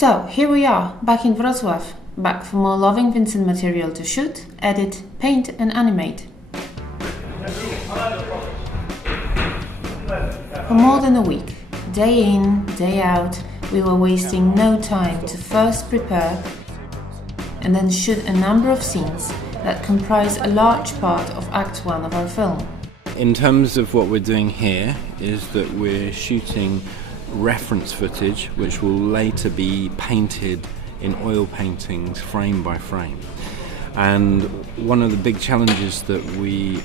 So, here we are, back in Wrocław, back for more Loving Vincent material to shoot, edit, paint and animate. For more than a week, day in, day out, we were wasting no time to first prepare and then shoot a number of scenes that comprise a large part of Act 1 of our film. In terms of what we're doing here is that we're shooting reference footage which will later be painted in oil paintings frame by frame. And one of the big challenges that we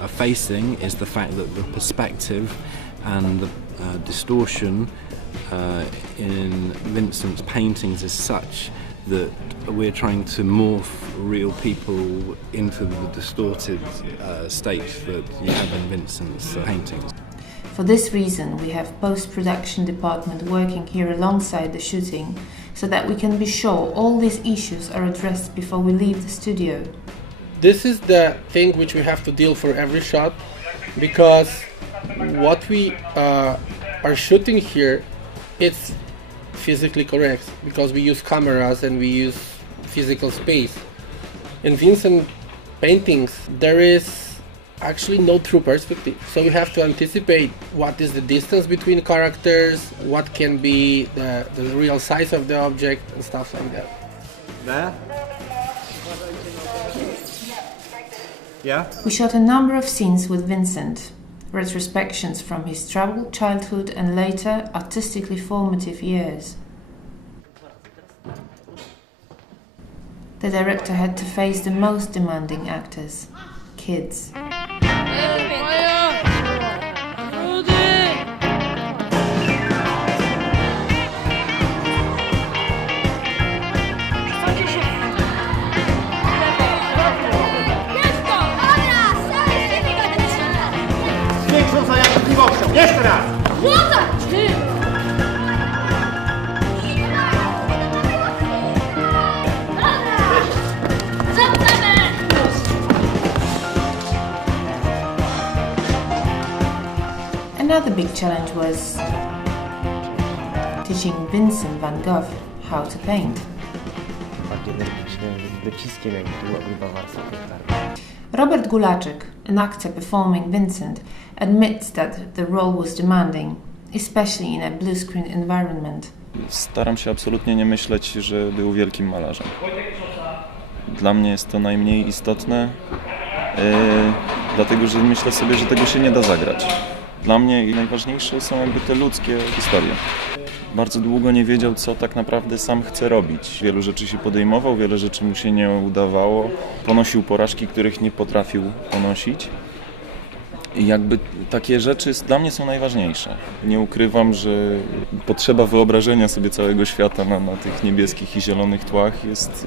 are facing is the fact that the perspective and the distortion in Vincent's paintings is such that we're trying to morph real people into the distorted state that you have in Vincent's paintings. For this reason, we have post-production department working here alongside the shooting so that we can be sure all these issues are addressed before we leave the studio. This is the thing which we have to deal for every shot, because what we are shooting here, it's physically correct, because we use cameras and we use physical space. In Vincent paintings, there is actually no true perspective, so we have to anticipate what is the distance between characters, what can be the real size of the object and stuff like that. There? Yeah? We shot a number of scenes with Vincent, retrospections from his troubled childhood and later artistically formative years. The director had to face the most demanding actors, kids. Jeszcze raz! Another big challenge was teaching Vincent van Gogh how to paint. Robert Gulaczek, an actor performing Vincent, admits that the role was demanding, especially in a blue screen environment. Staram się absolutnie nie myśleć, że był wielkim malarzem. Dla mnie jest to najmniej istotne, dlatego że myślę sobie, że tego się nie da zagrać. Dla mnie najważniejsze są jakby te ludzkie historie. Bardzo długo nie wiedział, co tak naprawdę sam chce robić. Wielu rzeczy się podejmował, wiele rzeczy mu się nie udawało. Ponosił porażki, których nie potrafił ponosić. I jakby takie rzeczy dla mnie są najważniejsze. Nie ukrywam, że potrzeba wyobrażenia sobie całego świata na tych niebieskich i zielonych tłach jest...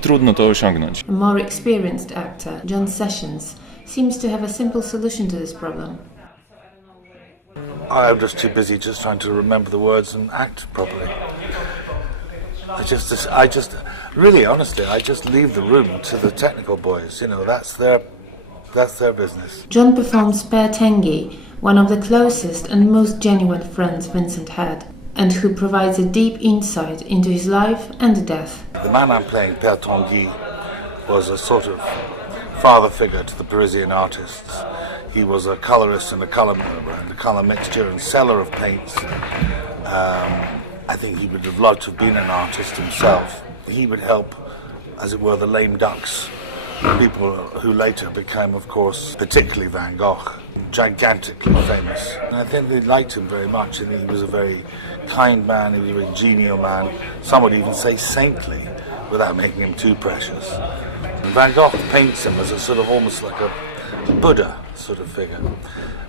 trudno to osiągnąć. A more experienced actor, John Sessions, seems to have a simple solution to this problem. I'm just too busy just trying to remember the words and act properly. I just really honestly, I just leave the room to the technical boys. You know, that's their business. John performs Per Tengi, one of the closest and most genuine friends Vincent had, and who provides a deep insight into his life and death. The man I'm playing, Per Tanguy, was a sort of father figure to the Parisian artists. He was a colorist and a color mixture and seller of paints. I think he would have loved to have been an artist himself. He would help, as it were, the lame ducks, people who later became, of course, particularly Van Gogh, gigantically famous. And I think they liked him very much, and he was a very kind man, he was a very genial man, some would even say saintly, without making him too precious. And Van Gogh paints him as a sort of almost like a Buddha sort of figure.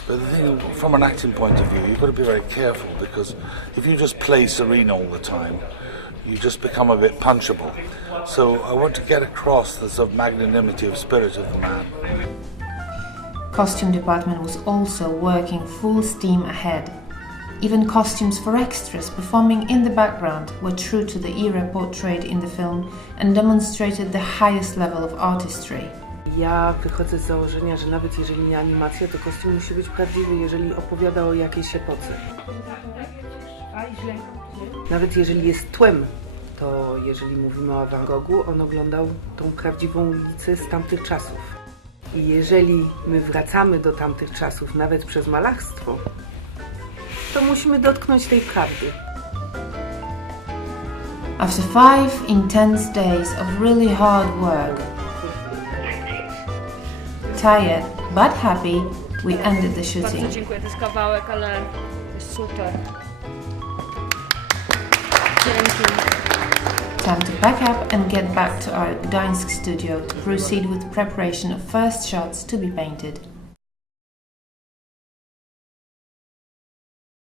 But the thing, from an acting point of view, you've got to be very careful, because if you just play serene all the time, you just become a bit punchable. So I want to get across the sort of magnanimity of spirit of the man. Costume department was also working full steam ahead. Even costumes for extras performing in the background were true to the era portrayed in the film and demonstrated the highest level of artistry. Ja wychodzę z założenia, że nawet jeżeli nie animacja, to kostium musi być prawdziwy, jeżeli opowiada o jakiejś epoce. Nawet jeżeli jest tłem, to jeżeli mówimy o Van Goghu, on oglądał tą prawdziwą ulicę z tamtych czasów. I jeżeli my wracamy do tamtych czasów nawet przez malarstwo, to musimy dotknąć tej prawdy. After 5 intense days of really hard work, tired but happy, we ended the shooting. Bardzo dziękuję, to jest kawałek, ale jest super. Dzięki. Time to pack up and get back to our Gdańsk studio to proceed with preparation of first shots to be painted.